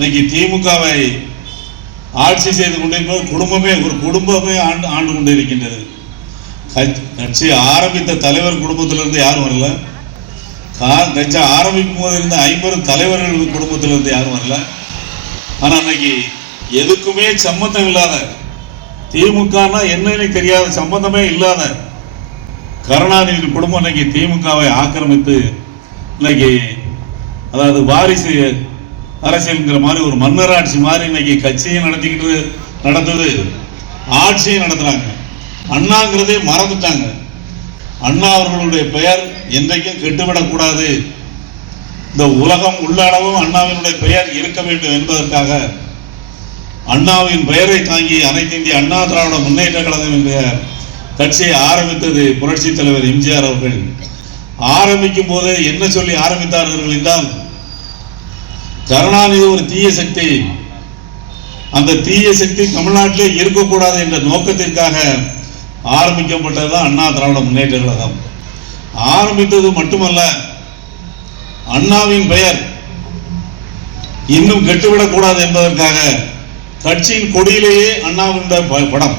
இன்னைக்கு திமுகவை ஆட்சி செய்து கொண்டிருக்கிற குடும்பமே ஒரு குடும்பமே ஆண்டு ஆண்டு கொண்டிருக்கின்றது. கட்சி- கட்சி ஆரம்பித்த தலைவர் குடும்பத்திலிருந்து யாரும் வரல. கட்சி ஆரம்பிக்கும் போது இருந்த ஐம்பது தலைவர்கள் குடும்பத்திலிருந்து யாரும் வரல. ஆனால் அன்னைக்கு எதுக்குமே சம்மந்தம் இல்லாத திமுகனா என்னன்னு தெரியாத சம்பந்தமே இல்லாத கருணாநிதி குடும்பம் இன்னைக்கு திமுகவை ஆக்கிரமித்து இன்னைக்கு அதாவது வாரிசு அரசியல்ங்கிற மாதிரி ஒரு மன்னராட்சி மாதிரி இன்னைக்கு கட்சியை நடத்திக்கிட்டு நடத்துது ஆட்சியை நடத்துறாங்க. அண்ணாங்கிறதே மறந்துட்டாங்க. அண்ணா அவர்களுடைய பெயர் என்றைக்கும் கெட்டுவிடக்கூடாது. இந்த உலகம் உள்ளளவும் அண்ணாவினுடைய பெயர் இருக்க வேண்டும் என்பதற்காக அண்ணாவின் பெயரை தாங்கி அனைத்து இந்திய அண்ணா திராவிட முன்னேற்ற கழகம் என்ற கட்சியை ஆரம்பித்தது புரட்சி தலைவர் எம்ஜிஆர் அவர்கள். ஆரம்பிக்கும் போது என்ன சொல்லி ஆரம்பித்தார்கள் என்றால் கருணாநிதி ஒரு தீய சக்தி. அந்த தீய சக்தி தமிழ்நாட்டிலே இருக்கக்கூடாது என்ற நோக்கத்திற்காக ஆரம்பிக்கப்பட்டதுதான் அண்ணா திராவிட முன்னேற்ற கழகம். ஆரம்பித்தது மட்டுமல்ல அண்ணாவின் பெயர் இன்னும் கெட்டுவிடக்கூடாது என்பதற்காக கட்சியின் கொடியிலேயே அண்ணாவின் ப- படம்.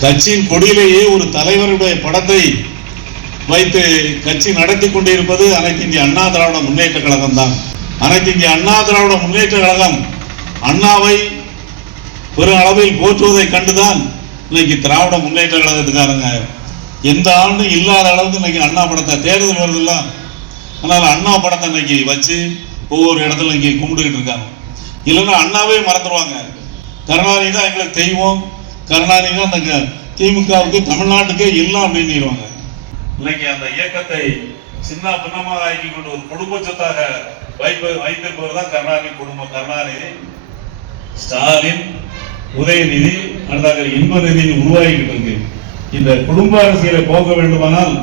கட்சியின் கொடியிலேயே ஒரு தலைவருடைய படத்தை வைத்து கட்சி நடத்தி கொண்டிருப்பது அனைத்து இந்திய அண்ணா திராவிட முன்னேற்ற கழகம் தான் அனைத்து இங்கே அண்ணா திராவிட முன்னேற்ற கழகம் அண்ணாவை பெரும் அளவில் போற்றுவதை கண்டுதான் இன்னைக்கு திராவிட முன்னேற்ற கழகத்துக்காரங்க. எந்த ஆண்டும் இல்லாத அளவுக்கு இன்னைக்கு அண்ணா படத்தை தேர்தல் வருதுல்ல. அதனால் அண்ணா படத்தை இன்னைக்கு வச்சு ஒவ்வொரு இடத்துல இங்கே கும்பிட்டுக்கிட்டு இருக்காங்க. இல்லைன்னா அண்ணாவே மறந்துடுவாங்க கருணாநிதி தான் எங்களுக்கு தெய்வம். கருணாநிதி தான் அந்த திமுகவுக்கு தமிழ்நாட்டுக்கே இல்லை அப்படின்னுருவாங்க இன்னைக்கு அந்த இயக்கத்தை சின்ன பின்னமாக ஆக்கி கொண்டு ஒரு குடும்ப சொத்தாக வைப்ப வைத்திருப்பவர் தான் கருணாநிதி குடும்பம் கருணாநிதி ஸ்டாலின் உதயநிதி அடுத்தாக இன்பநிதி உருவாகிக்கிட்டு இருக்கு. இந்த குடும்ப அரசியலை போக வேண்டுமானால்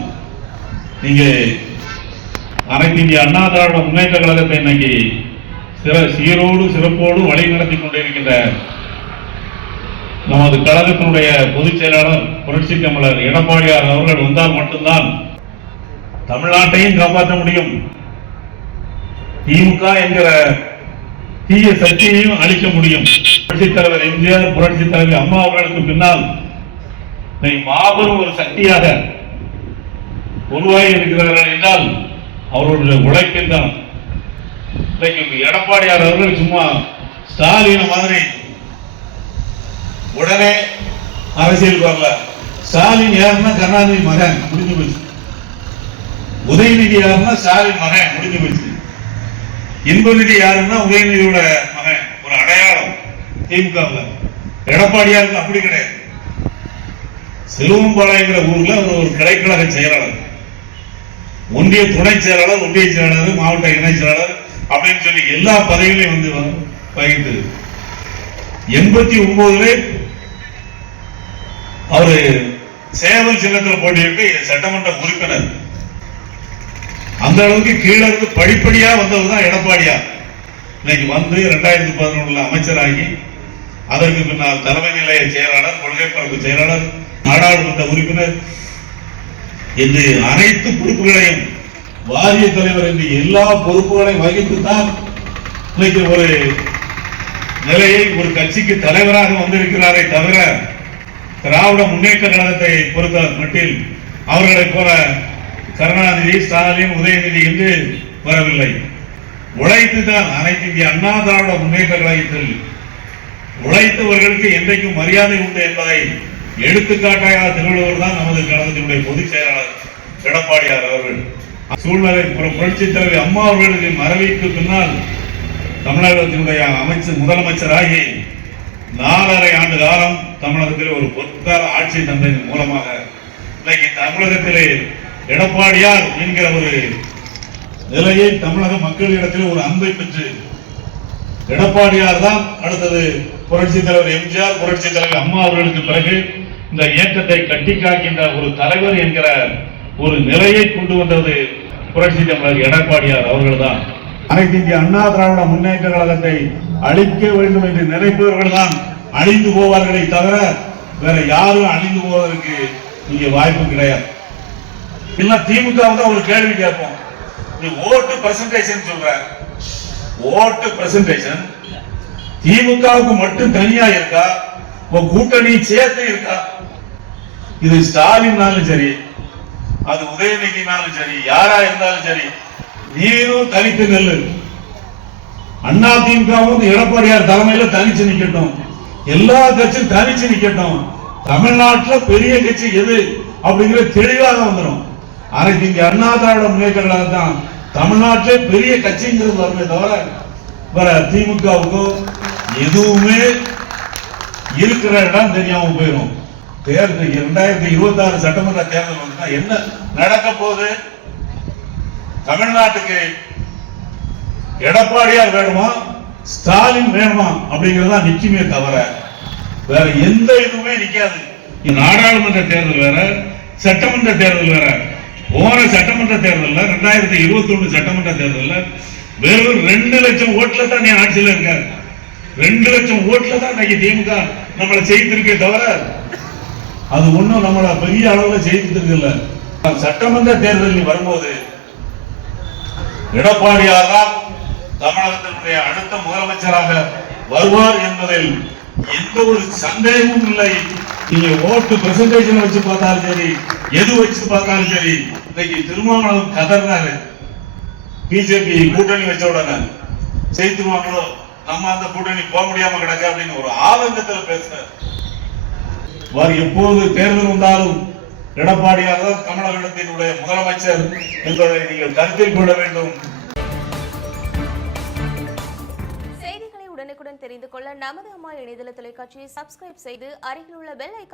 நீங்க அனைத்து இந்திய அண்ணா திராவிட முன்னேற்ற கழகத்தை இன்னைக்கு சிற சீரோடு சிறப்போடு வழி நடத்தி கொண்டிருக்கின்ற நமது கழகத்தினுடைய பொதுச் செயலாளர் புரட்சி தமிழர் எடப்பாடியார் அவர்கள் வந்தால் மட்டும்தான் தமிழ்நாட்டையும் காப்பாற்ற முடியும். திமுக என்கிற தீய சக்தியையும் அழிக்க முடியும். புரட்சி தலைவர் எம்ஜிஆர் புரட்சி தலைவர் அம்மா அவர்களுக்கு பின்னால் மாபெரும் ஒரு சக்தியாக உருவாகி இருக்கிறார்கள் என்றால் அவர்களுடைய உழைப்பில் தான் இன்னைக்கு எடப்பாடியார் அவர்கள் சும்மா ஸ்டாலின் மாதிரி உடனே அரசியல் வரல. ஸ்டாலின் யாருன்னா கருணாநிதி மகன் முடிஞ்சு போச்சு. உதயநிதி யாருன்னா ஸ்டாலின் மகன் முடிஞ்சு போச்சு. இன்பநிதி யாருன்னா உதயநிதியோட மகன். ஒரு அடையாளம். திமுகவில். எடப்பாடியாருக்கு அப்படி கிடையாது. செல்வம்பாளையங்கிற ஊர்ல அவர் ஒரு கிளைக்கழக செயலாளர். ஒன்றிய துணை செயலாளர் ஒன்றிய செயலாளர் மாவட்ட இணை செயலாளர் அப்படின்னு சொல்லி எல்லா பதவிகளையும் வந்து வ- வகித்தது. எண்பத்தி ஒன்பதுல அவரு சேவல் சின்னத்தில் போட்டியிட்டு சட்டமன்ற உறுப்பினர். அந்த அளவுக்கு கீழே இருந்து படிப்படியா வந்தவர் தான் எடப்பாடியா. இன்னைக்கு வந்து ரெண்டாயிரத்தி பதினொன்றுல அமைச்சராகி அதற்கு பின்னால் தலைமை நிலைய செயலாளர் கொள்கை பரப்பு செயலாளர் நாடாளுமன்ற உறுப்பினர். என்று அனைத்து பொறுப்புகளையும் வாரிய தலைவர் என்று எல்லா பொறுப்புகளையும் வகித்து தான் இன்னைக்கு ஒரு நிலையை ஒரு கட்சிக்கு தலைவராக வந்திருக்கிறாரே தவிர திராவிட முன்னேற்ற கழகத்தை பொறுத்த மட்டில் அவர்களை போல கருணாநிதி ஸ்டாலின் உதயநிதி என்று வரவில்லை. உழைத்து தான் அனைத்து இந்திய அண்ணா திராவிட முன்னேற்ற கழகத்தில் உழைத்தவர்களுக்கு என்றைக்கும் மரியாதை உண்டு என்பதை எடுத்துக்காட்டாக திருவள்ளுவர் தான் நமது கழகத்தினுடைய பொதுச் செயலாளர் எடப்பாடியார் அவர்கள். சூழ்நிலை புர- புரட்சித் தலைவி அம்மா அவர்களுக்கு மறைவுக்கு பின்னால் தமிழகத்தினுடைய அமைச்சர் முதலமைச்சராகி நாலரை ஆண்டு காலம் தமிழகத்தில் ஒரு பொற்கால ஆட்சி தந்ததன் மூலமாக இன்னைக்கு தமிழகத்திலே எடப்பாடியார் என்கிற ஒரு நிலையை தமிழக மக்களிடத்தில் ஒரு அன்பை பெற்று எடப்பாடியார் தான் அடுத்தது புரட்சி தலைவர் எம்ஜிஆர் புரட்சி தலைவர் அம்மா அவர்களுக்கு பிறகு இந்த இயக்கத்தை கட்டி காக்கின்ற ஒரு தலைவர் என்கிற ஒரு நிலையை கொண்டு வந்தது புரட்சி தலைவர் எடப்பாடியார் அவர்கள்தான். அனைத்து இந்திய அண்ணா திராவிட முன்னேற்ற கழகத்தை அழிக்க வேண்டும் என்று நினைப்பவர்கள் தான் அழிந்து போவார்களே தவிர வேற யாரும் அழிந்து போவதற்கு இங்கே வாய்ப்பு கிடையாது. இல்ல திமுக வந்து ஒரு கேள்வி கேட்போம். நீ ஓட்டு பர்சன்டேஜ் சொல்ற. ஓட்டு பிரசன்டேஷன் திமுகவுக்கு மட்டும் தனியா இருக்கா? உன் கூட்டணி சேர்த்து இருக்கா? இது ஸ்டாலின்னாலும் சரி அது உதயநிதினாலும் சரி யாரா இருந்தாலும் சரி நீரும் தனித்து நெல்லு. அண்ணா திமுகவும் எடப்பாடியார் தலைமையில தனிச்சு நிக்கட்டும். எல்லா கட்சியும் தனிச்சு நிக்கட்டும். தமிழ்நாட்டுல பெரிய கட்சி எது அப்படிங்கிற தெளிவாக வந்துடும் அன்னைக்கு இங்க அண்ணா திராவிட முன்னேற்ற தான் தமிழ்நாட்டிலே பெரிய கட்சிங்கிறது வருமே தவிர வர திமுகவுக்கோ எதுவுமே இருக்கிற இடம் தெரியாம போயிடும் தேர்தல் இரண்டாயிரத்தி இருபத்தி ஆறு சட்டமன்ற தேர்தல் வந்துன்னா என்ன நடக்க போகுது? தமிழ்நாட்டுக்கு எடப்பாடியார் வேணுமா? ஸ்டாலின் வேணுமா? அப்படிங்கறதா நிச்சயமே தவிர வேற எந்த இதுவுமே நிக்காது. நாடாளுமன்ற தேர்தல் வேற சட்டமன்ற தேர்தல் வேற. போன சட்டமன்ற தேர்தலில் ரெண்டாயிரத்தி இருபத்தி ஒண்ணு சட்டமன்ற தேர்தலில் வெறும் ரெண்டு லட்சம் ஓட்டுல தான் நீ ஆட்சியில இருக்காரு ரெண்டு லட்சம் ஓட்டுல தான் இன்னைக்கு திமுக நம்மளை செய்திருக்கே தவிர அது ஒண்ணும் நம்மள பெரிய அளவுல செய்திருக்கல சட்டமன்ற தேர்தல் வரும்போது எடப்பாடியார் தான் தமிழகத்தினுடைய அடுத்த முதலமைச்சராக வருவார் என்பதில் எந்த ஒரு சந்தேகமும் இல்லை. நீங்க ஓட்டு பிரசன்டேஷன் வச்சு பார்த்தாலும் சரி எது வச்சு பார்த்தாலும் சரி இன்னைக்கு திருமாவளவன் கதர்னாரு பிஜேபி கூட்டணி வச்ச உடனே செய்திருவாங்களோ நம்ம அந்த கூட்டணி போக முடியாம கிடக்க அப்படின்னு ஒரு ஆதங்கத்துல பேசுறாரு வார் எப்போது தேர்தல் வந்தாலும் எடப்பாடியார் தான் தமிழகத்தினுடைய முதலமைச்சர் என்பதை நீங்கள் கருத்தில் கொள்ள வேண்டும். செய்திகளை உடனுக்குடன் தெரிந்து கொள்ள நமது அம்மா இணையதள தொலைக்காட்சியை சப்ஸ்கிரைப் செய்து அருகில் உள்ள பெல் ஐக்கா